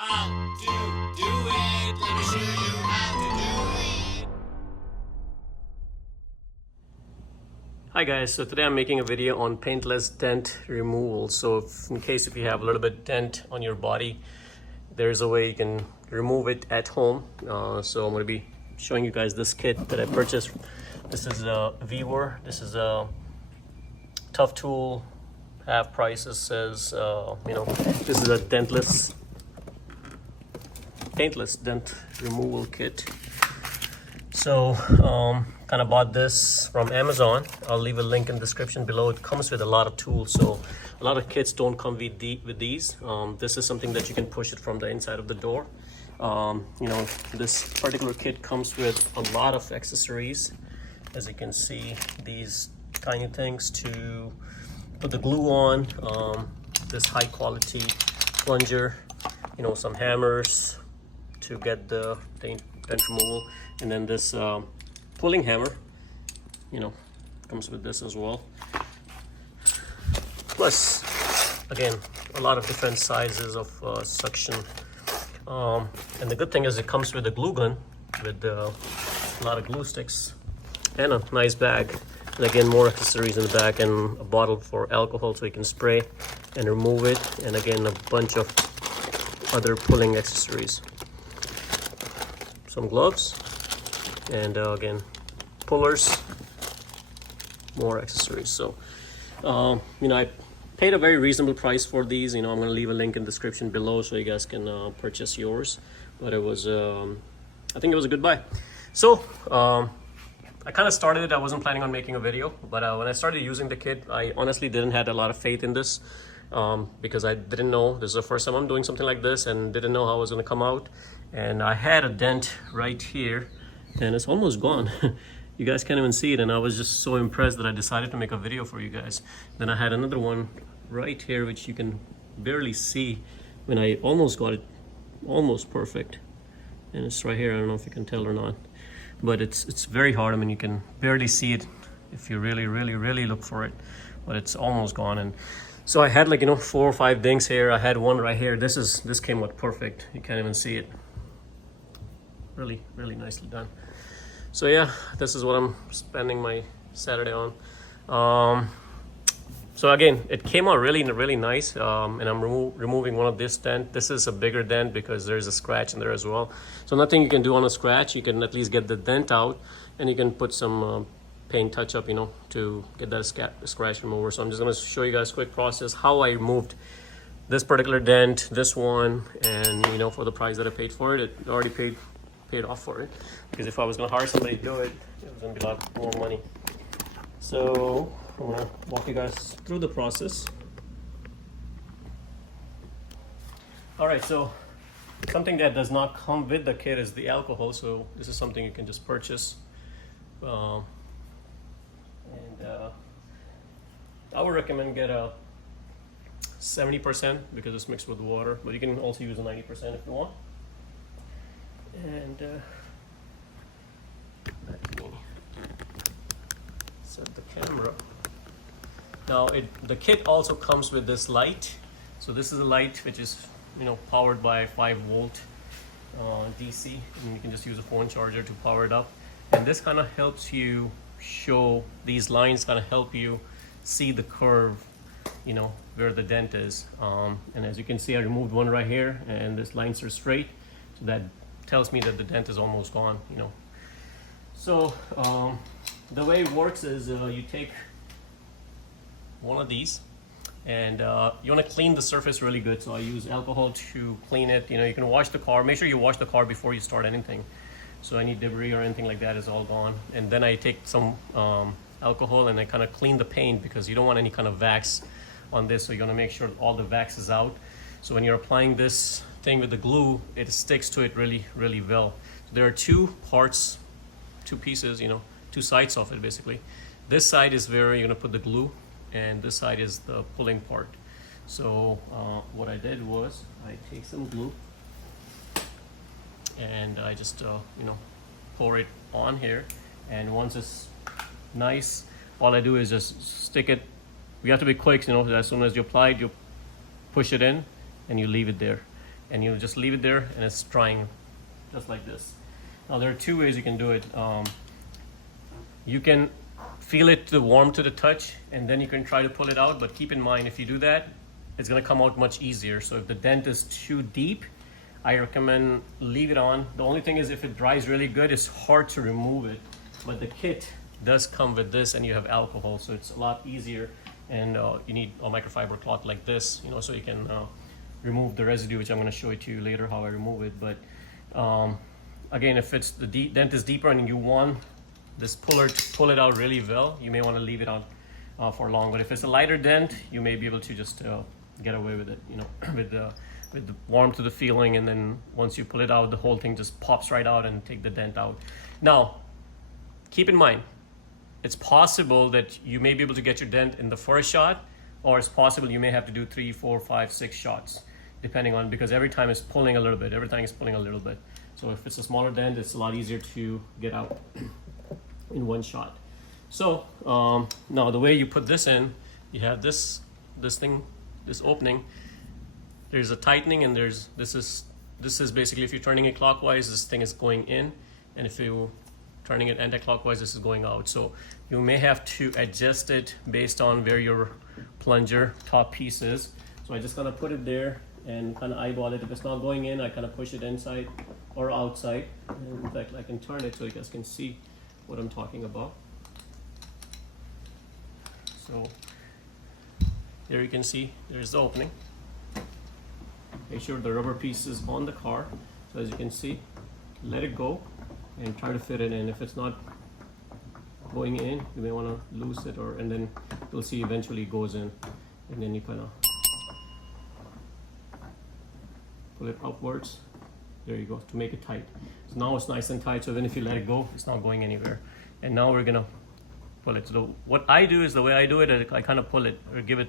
How to do it. Let me show you how to do it. Hi guys, so today I'm making a video on paintless dent removal. So in case if you have a little bit dent on your body, there's a way you can remove it at home. So I'm going to be showing you guys this kit that I purchased. This is a Viewer. This is a tough tool, half price. It says, this is a paintless dent removal kit. So kind of bought this from Amazon. I'll leave a link in the description below. It comes with a lot of tools, so a lot of kits don't come with these. This is something that you can push it from the inside of the door. This particular kit comes with a lot of accessories. As you can see, these tiny things to put the glue on, this high quality plunger, some hammers to get the dent removal, and then this pulling hammer, comes with this as well. Plus, again, a lot of different sizes of suction. And the good thing is it comes with a glue gun with a lot of glue sticks and a nice bag. And again, more accessories in the back and a bottle for alcohol so you can spray and remove it. And again, a bunch of other pulling accessories. Some gloves and again, pullers, more accessories. So, I paid a very reasonable price for these. I'm going to leave a link in the description below so you guys can purchase yours. But it was, I think it was a good buy. So, I kind of started it. I wasn't planning on making a video, but when I started using the kit, I honestly didn't have a lot of faith in this because I didn't know. This is the first time I'm doing something like this and didn't know how it was going to come out. And I had a dent right here and it's almost gone. You guys can't even see it, and I was just so impressed that I decided to make a video for you guys. Then I had another one right here which you can barely see when I almost got it almost perfect, and it's right here. I don't know if you can tell or not, but it's very hard. I mean, you can barely see it if you really look for it, but it's almost gone. And so I had 4 or 5 dings here. I had one right here. This came out perfect. You can't even see it. Really nicely done. So yeah, this is what I'm spending my Saturday on. So again, it came out really nice, and I'm removing one of this dent. This is a bigger dent because there's a scratch in there as well. So nothing you can do on a scratch. You can at least get the dent out, and you can put some paint touch up, to get that scratch remover. So I'm just going to show you guys a quick process how I removed this particular dent, this one, and for the price that I paid for it, it already paid off for it, because if I was going to hire somebody to do it, it was going to be a lot more money. So I'm going to walk you guys through the process. Alright, so something that does not come with the kit is the alcohol. So this is something you can just purchase. I would recommend get a 70% because it's mixed with water, but you can also use a 90% if you want. And let me set the camera. Now the kit also comes with this light. So this is a light which is powered by 5-volt DC, and you can just use a phone charger to power it up. And this kind of helps you show, these lines kind of help you see the curve, where the dent is. And as you can see, I removed one right here, and this lines are straight, so that tells me that the dent is almost gone. So the way it works is you take one of these, and you want to clean the surface really good. So I use alcohol to clean it. You can wash the car. Make sure you wash the car before you start anything, so any debris or anything like that is all gone. And then I take some alcohol and I kind of clean the paint, because you don't want any kind of wax on this, so you want to make sure all the wax is out. So when you're applying this thing with the glue, it sticks to it really well. So there are 2 parts, 2 pieces, 2 sides of it basically. This side is where you're going to put the glue, and this side is the pulling part. So what I did was I take some glue and I just pour it on here, and once it's nice, all I do is just stick it. You have to be quick, as soon as you apply it, you push it in and you leave it there. and you just leave it there and it's drying just like this. Now there are two ways you can do it. You can feel it to warm to the touch and then you can try to pull it out, but keep in mind if you do that, it's going to come out much easier. So if the dent is too deep, I recommend leave it on. The only thing is if it dries really good, it's hard to remove it, but the kit does come with this and you have alcohol, so it's a lot easier. And you need a microfiber cloth like this, you know, so you can remove the residue, which I'm going to show it to you later how I remove it. But again, if it's the dent is deeper and you want this puller to pull it out really well, you may want to leave it on for long. But if it's a lighter dent, you may be able to just get away with it, you know, with the warmth to the feeling, and then once you pull it out, the whole thing just pops right out and take the dent out. Now, keep in mind, it's possible that you may be able to get your dent in the first shot, or it's possible you may have to do 3, 4, 5, 6 shots, depending on, because every time it's pulling a little bit, everything is pulling a little bit. So if it's a smaller dent, it's a lot easier to get out in one shot. So now the way you put this in, you have this thing, this opening. There's a tightening, and this is basically, if you're turning it clockwise, this thing is going in, and if you turning it anti-clockwise, this is going out. So you may have to adjust it based on where your plunger top piece is. So I just kind of put it there and kind of eyeball it. If it's not going in, I kind of push it inside or outside. And in fact, I can turn it so you guys can see what I'm talking about. So there you can see there's the opening. Make sure the rubber piece is on the car. So as you can see, let it go and try to fit it in. If it's not going in, you may want to loose it, and then you'll see eventually it goes in, and then you kind of pull it upwards. There you go, to make it tight. So now it's nice and tight, so then if you let it go, it's not going anywhere. And now we're gonna pull it. So what I do is, the way I do it, I kind of pull it or give it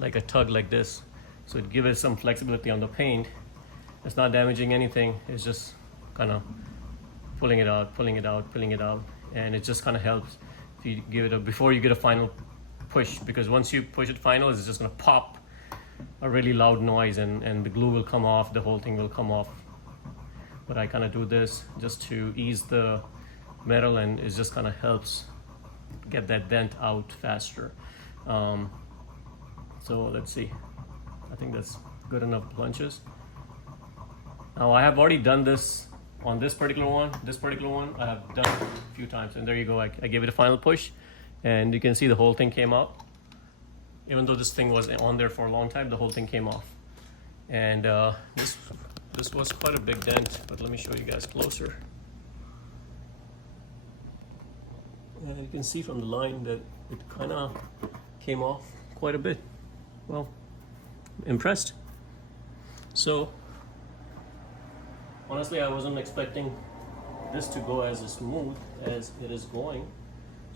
like a tug like this. So it gives it some flexibility on the paint. It's not damaging anything, it's just kind of pulling it out, pulling it out, pulling it out. And it just kind of helps if you give it before you get a final push, because once you push it final, it's just gonna pop a really loud noise, and the glue will come off, the whole thing will come off. But I kind of do this just to ease the metal, and it just kind of helps get that dent out faster. So let's see, I think that's good enough punches. Now I have already done this on this particular one. I have done it a few times, and there you go. I gave it a final push, and you can see the whole thing came out. Even though this thing was on there for a long time, the whole thing came off. And this was quite a big dent, but let me show you guys closer. And you can see from the line that it kind of came off quite a bit. Well, impressed. So honestly, I wasn't expecting this to go as smooth as it is going.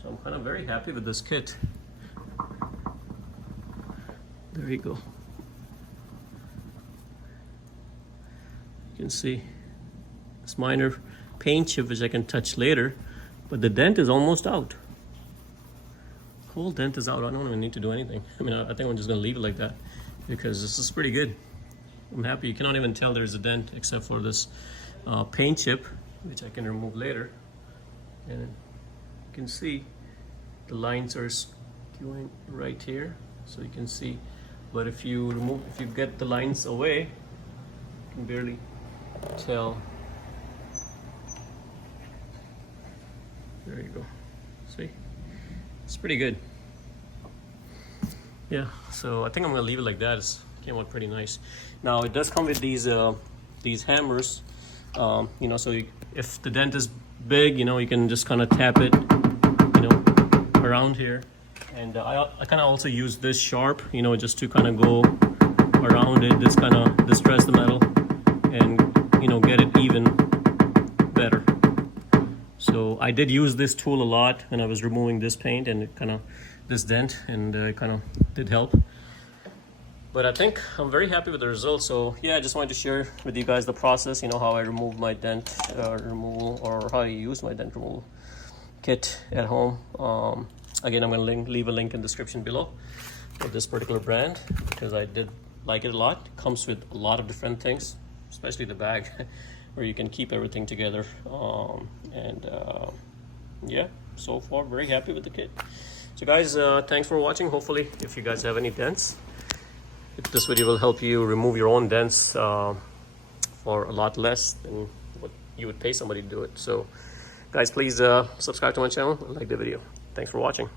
So I'm kind of very happy with this kit. There you go. You can see this minor paint chip, which I can touch later, but the dent is almost out. Whole dent is out. I don't even need to do anything. I mean, I think I'm just gonna leave it like that because this is pretty good. I'm happy. You cannot even tell there's a dent except for this paint chip, which I can remove later. And you can see the lines are skewing right here, so you can see. But if you get the lines away, you can barely tell. There you go. See? It's pretty good. Yeah, so I think I'm gonna leave it like that. It came out pretty nice. Now it does come with these hammers, you know, so if the dent is big, you know, you can just kind of tap it, you know, around here. And I kind of also use this sharp, you know, just to kind of go around it, this kind of distress the metal and, you know, get it even better. So I did use this tool a lot when I was removing this paint and it kind of, this dent, and it kind of did help. But I think I'm very happy with the results. So yeah, I just wanted to share with you guys the process, you know, how I remove my dent removal, or how I use my dent removal kit at home. Again, I'm going to leave a link in the description below for this particular brand because I did like it a lot. It comes with a lot of different things. especially the bag, where you can keep everything together. Yeah, so far very happy with the kit. So guys, thanks for watching. Hopefully, if you guys have any dents, if this video will help you remove your own dents for a lot less than what you would pay somebody to do it. So guys, please subscribe to my channel and like the video. Thanks for watching.